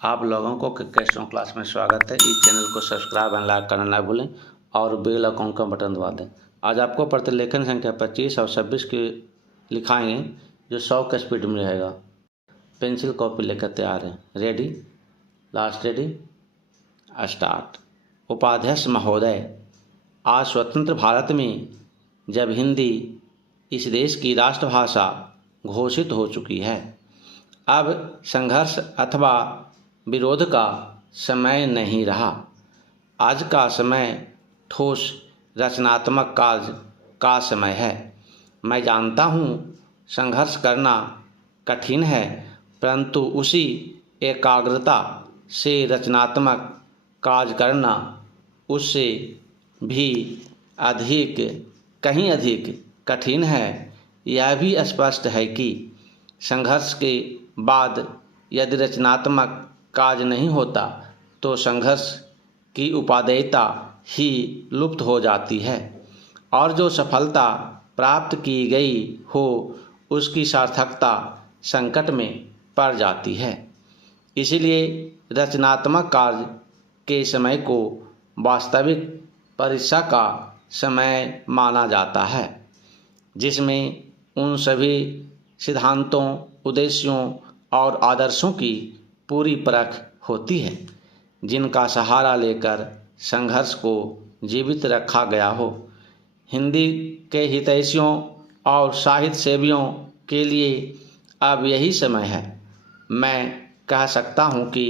आप लोगों को कैस्ट्रॉन क्लास में स्वागत है। इस चैनल को सब्सक्राइब एंड लाइक करना ना भूलें और बेल आइकन का बटन दबा दें। आज आपको प्रतिलेखन संख्या 25 और 26 की लिखाएंगे जो 100 के स्पीड में रहेगा। पेंसिल कॉपी लेकर तैयार हैं। Ready, last ready, start. उपाध्यक्ष महोदय, आज स्वतंत्र भारत में जब हिंदी इस देश की राष्ट्रभाषा घोषित हो चुकी है, अब संघर्ष अथवा विरोध का समय नहीं रहा। आज का समय ठोस रचनात्मक कार्य का समय है। मैं जानता हूँ संघर्ष करना कठिन है, परंतु उसी एकाग्रता से रचनात्मक कार्य करना उससे भी अधिक, कहीं अधिक कठिन है। यह भी स्पष्ट है कि संघर्ष के बाद यदि रचनात्मक कार्य नहीं होता तो संघर्ष की उपादेयता ही लुप्त हो जाती है और जो सफलता प्राप्त की गई हो उसकी सार्थकता संकट में पड़ जाती है। इसलिए रचनात्मक कार्य के समय को वास्तविक परीक्षा का समय माना जाता है, जिसमें उन सभी सिद्धांतों, उद्देश्यों और आदर्शों की पूरी परख होती है जिनका सहारा लेकर संघर्ष को जीवित रखा गया हो। हिंदी के हितैषियों और साहित्य सेवियों के लिए अब यही समय है। मैं कह सकता हूँ कि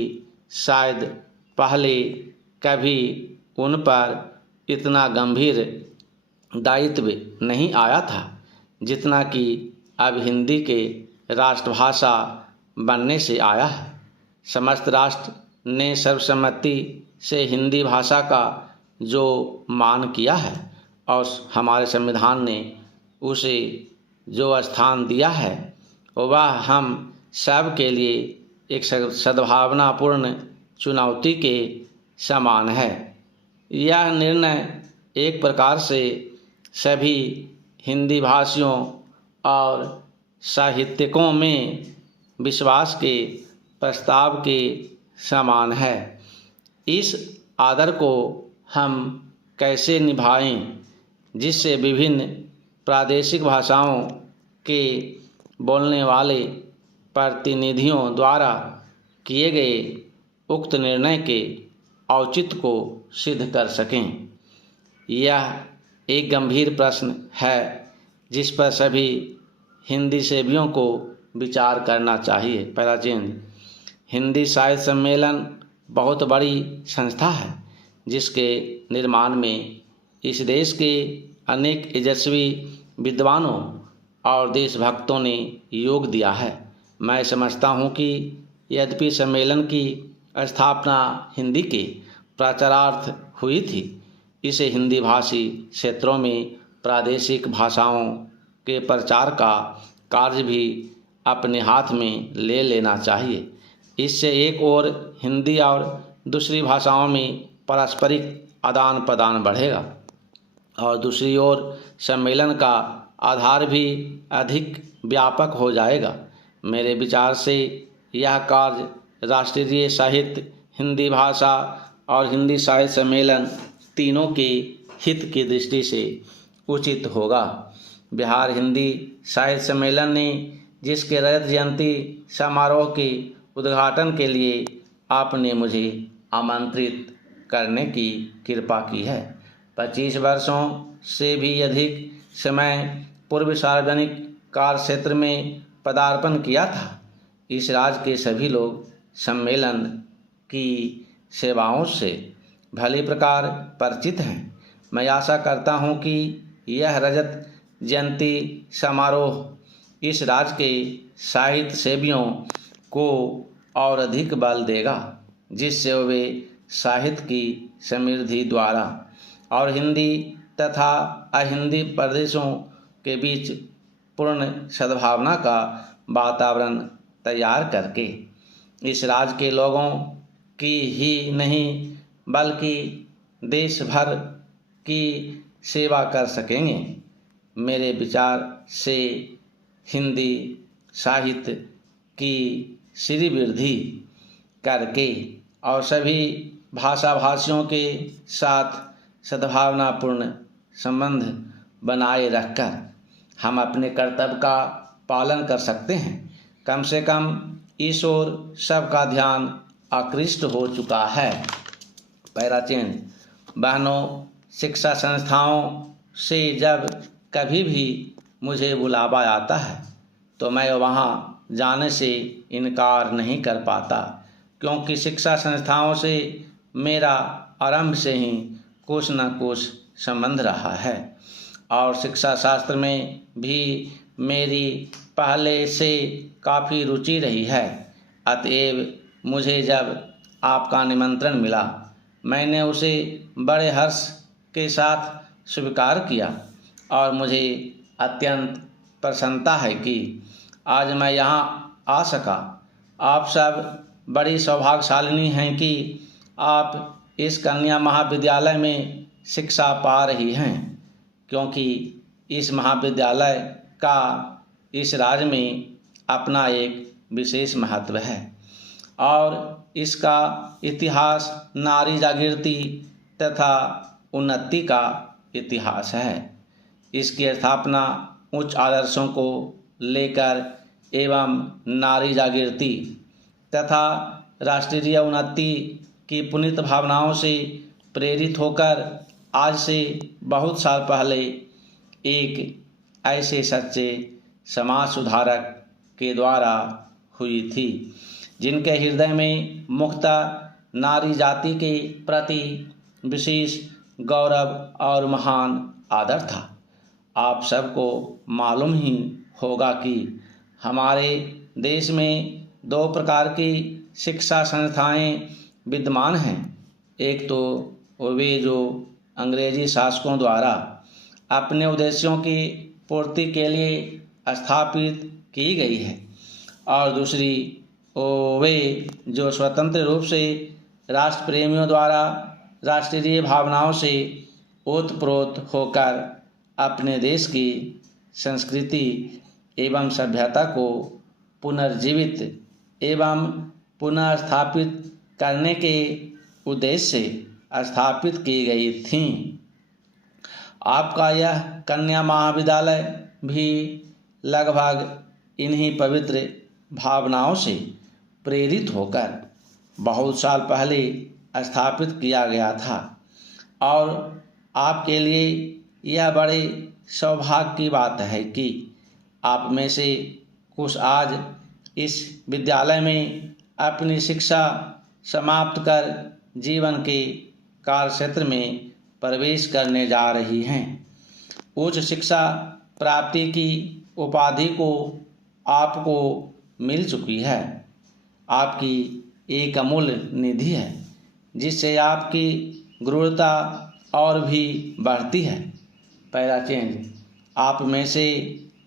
शायद पहले कभी उन पर इतना गंभीर दायित्व नहीं आया था जितना कि अब हिंदी के राष्ट्रभाषा बनने से आया है। समस्त राष्ट्र ने सर्वसम्मति से हिंदी भाषा का जो मान किया है और हमारे संविधान ने उसे जो स्थान दिया है वह हम सब के लिए एक सद्भावनापूर्ण चुनौती के समान है। यह निर्णय एक प्रकार से सभी हिंदी भाषियों और साहित्यिकों में विश्वास के प्रस्ताव के समान है। इस आदर को हम कैसे निभाएं जिससे विभिन्न प्रादेशिक भाषाओं के बोलने वाले प्रतिनिधियों द्वारा किए गए उक्त निर्णय के औचित्य को सिद्ध कर सकें। यह एक गंभीर प्रश्न है जिस पर सभी हिंदी सेवियों को विचार करना चाहिए। पहला चेंज, हिंदी साहित्य सम्मेलन बहुत बड़ी संस्था है जिसके निर्माण में इस देश के अनेक यशस्वी विद्वानों और देशभक्तों ने योग दिया है। मैं समझता हूँ कि यद्यपि सम्मेलन की स्थापना हिंदी के प्रचारार्थ हुई थी, इसे हिंदी भाषी क्षेत्रों में प्रादेशिक भाषाओं के प्रचार का कार्य भी अपने हाथ में ले लेना चाहिए। इससे एक ओर हिंदी और दूसरी भाषाओं में पारस्परिक आदान प्रदान बढ़ेगा और दूसरी ओर सम्मेलन का आधार भी अधिक व्यापक हो जाएगा। मेरे विचार से यह कार्य राष्ट्रीय साहित्य, हिंदी भाषा और हिंदी साहित्य सम्मेलन तीनों के हित की दृष्टि से उचित होगा। बिहार हिंदी साहित्य सम्मेलन ने जिसके रजत जयंती समारोह के उद्घाटन के लिए आपने मुझे आमंत्रित करने की कृपा की है। 25 वर्षों से भी अधिक समय पूर्व सार्वजनिक कार्य क्षेत्र में पदार्पण किया था। इस राज्य के सभी लोग सम्मेलन की सेवाओं से भली प्रकार परिचित हैं। मैं आशा करता हूं कि यह रजत जयंती समारोह इस राज्य के साहित्य सेवियों को और अधिक बल देगा, जिससे वे साहित्य की समृद्धि द्वारा और हिंदी तथा अहिंदी प्रदेशों के बीच पूर्ण सद्भावना का वातावरण तैयार करके इस राज्य के लोगों की ही नहीं बल्कि देश भर की सेवा कर सकेंगे। मेरे विचार से हिंदी साहित्य की श्रीवृद्धि करके और सभी भाषा भाषियों के साथ सद्भावनापूर्ण संबंध बनाए रखकर हम अपने कर्तव्य का पालन कर सकते हैं। कम से कम इस ओर सबका ध्यान आकृष्ट हो चुका है। पैराचेन बहनों, शिक्षा संस्थाओं से जब कभी भी मुझे बुलावा आता है तो मैं वहाँ जाने से इनकार नहीं कर पाता, क्योंकि शिक्षा संस्थाओं से मेरा आरंभ से ही कुछ न कुछ संबंध रहा है और शिक्षा शास्त्र में भी मेरी पहले से काफ़ी रुचि रही है। अतएव मुझे जब आपका निमंत्रण मिला, मैंने उसे बड़े हर्ष के साथ स्वीकार किया और मुझे अत्यंत प्रसन्नता है कि आज मैं यहाँ आ सका। आप सब बड़ी सौभाग्यशालिनी हैं कि आप इस कन्या महाविद्यालय में शिक्षा पा रही हैं, क्योंकि इस महाविद्यालय का इस राज्य में अपना एक विशेष महत्व है और इसका इतिहास नारी जागृति तथा उन्नति का इतिहास है। इसकी स्थापना उच्च आदर्शों को लेकर एवं नारी जागृति तथा राष्ट्रीय उन्नति की पुनीत भावनाओं से प्रेरित होकर आज से बहुत साल पहले एक ऐसे सच्चे समाज सुधारक के द्वारा हुई थी, जिनके हृदय में मुख्यतः नारी जाति के प्रति विशेष गौरव और महान आदर था। आप सबको मालूम ही होगा कि हमारे देश में दो प्रकार की शिक्षा संस्थाएं विद्यमान हैं। एक तो वे जो अंग्रेजी शासकों द्वारा अपने उद्देश्यों की पूर्ति के लिए स्थापित की गई है और दूसरी वे जो स्वतंत्र रूप से राष्ट्र प्रेमियों द्वारा राष्ट्रीय भावनाओं से ओतप्रोत होकर अपने देश की संस्कृति एवं सभ्यता को पुनर्जीवित एवं पुनः स्थापित करने के उद्देश्य से स्थापित की गई थीं। आपका यह कन्या महाविद्यालय भी लगभग इन्हीं पवित्र भावनाओं से प्रेरित होकर बहुत साल पहले स्थापित किया गया था और आपके लिए यह बड़े सौभाग्य की बात है कि आप में से कुछ आज इस विद्यालय में अपनी शिक्षा समाप्त कर जीवन के कार्यक्षेत्र में प्रवेश करने जा रही हैं। उच्च शिक्षा प्राप्ति की उपाधि को आपको मिल चुकी है। आपकी एक अमूल्य निधि है जिससे आपकी गुरुता और भी बढ़ती है। पहला चेंज, आप में से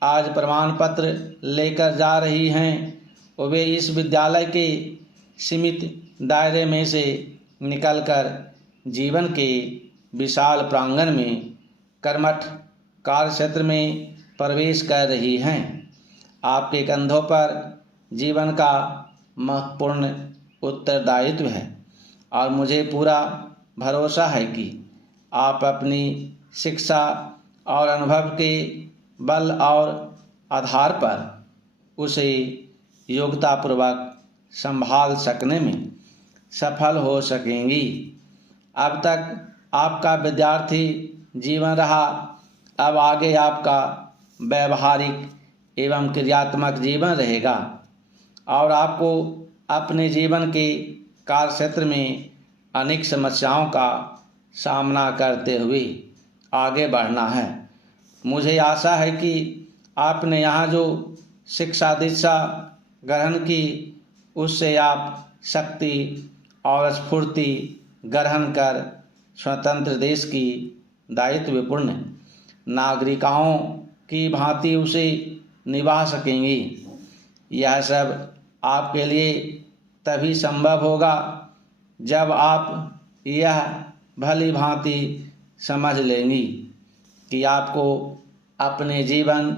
आज प्रमाण पत्र लेकर जा रही हैं, वे इस विद्यालय के सीमित दायरे में से निकलकर जीवन के विशाल प्रांगण में कर्मठ कार्यक्षेत्र में प्रवेश कर रही हैं। आपके कंधों पर जीवन का महत्वपूर्ण उत्तरदायित्व है और मुझे पूरा भरोसा है कि आप अपनी शिक्षा और अनुभव के बल और आधार पर उसे योग्यतापूर्वक संभाल सकने में सफल हो सकेंगी। अब तक आपका विद्यार्थी जीवन रहा, अब आगे आपका व्यवहारिक एवं क्रियात्मक जीवन रहेगा और आपको अपने जीवन के कार्यक्षेत्र में अनेक समस्याओं का सामना करते हुए आगे बढ़ना है। मुझे आशा है कि आपने यहाँ जो शिक्षा दीक्षा ग्रहण की उससे आप शक्ति और स्फूर्ति ग्रहण कर स्वतंत्र देश की दायित्वपूर्ण नागरिकाओं की भांति उसे निभा सकेंगी। यह सब आपके लिए तभी संभव होगा जब आप यह भली भांति समझ लेंगी कि आपको अपने जीवन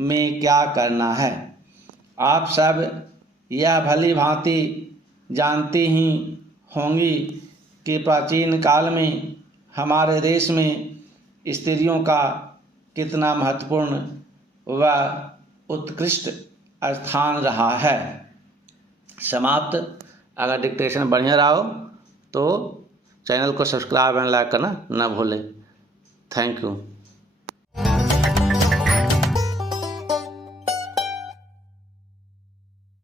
में क्या करना है। आप सब यह भली भांति जानती ही होंगी कि प्राचीन काल में हमारे देश में स्त्रियों का कितना महत्वपूर्ण व उत्कृष्ट स्थान रहा है। समाप्त। अगर डिक्टेशन बढ़िया रहा हो तो चैनल को सब्सक्राइब एंड लाइक करना न भूलें। Thank you.